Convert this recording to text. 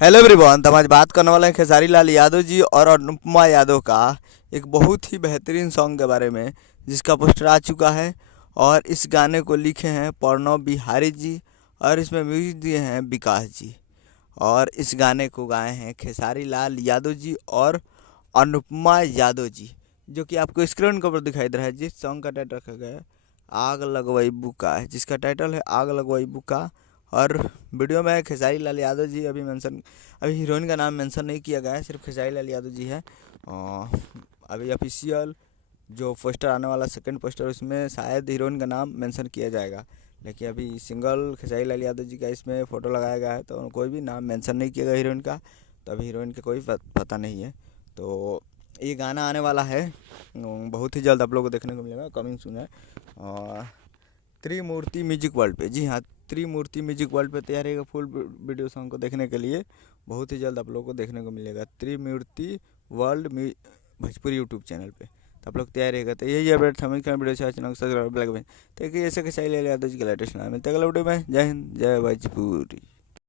Hello everyone. तो हम आज बात करने वाले हैं खेसारी लाल यादव जी और अनुपमा यादव का एक बहुत ही बेहतरीन सॉन्ग के बारे में, जिसका पोस्टर आ चुका है। और इस गाने को लिखे हैं प्रणव बिहारी जी और इसमें म्यूजिक दिए हैं विकास जी। और इस गाने को गाए हैं खेसारी लाल यादव जी और अनुपमा यादव जी, जो कि आपको स्क्रीन के ऊपर दिखाई दे रहा है। जिस सॉन्ग का टाइटल रखा गया है आग लगवाई बुका है, जिसका टाइटल है आग लगवाई बुका। और वीडियो में खेसारी लाल यादव जी अभी हीरोइन का नाम मेंशन नहीं किया गया है, सिर्फ खेसारी लाल यादव जी है। अभी ऑफिशियल जो पोस्टर आने वाला सेकंड पोस्टर, उसमें शायद हीरोइन का नाम मेंशन किया जाएगा। लेकिन अभी सिंगल खेसारी लाल यादव जी का इसमें फ़ोटो लगाया गया है, तो कोई भी नाम मेंशन नहीं किया गया हीरोइन का। तो अभी हीरोइन का कोई पता नहीं है। तो ये गाना आने वाला है, बहुत ही जल्द आप लोगों को देखने को मिलेगा, कमिंग सून है। और त्रिमूर्ति म्यूजिक वर्ल्ड पे, जी हाँ, त्रिमूर्ति म्यूजिक वर्ल्ड पे तैयार रहेगा फुल वीडियो सॉन्ग को देखने के लिए। बहुत ही जल्द आप लोगों को देखने को मिलेगा त्रिमूर्ति वर्ल्ड भोजपुरी यूट्यूब चैनल पे। तो आप लोग तैयार रहेगा। तो यही अपडेट था वीडियो से चैनल सब्सक्राइब ब्लैक में। तो ऐसे कैसे यादव जी के लेटेस्ट नाम मिलता है अगले वीडियो में। जय हिंद, जय भोजपुरी।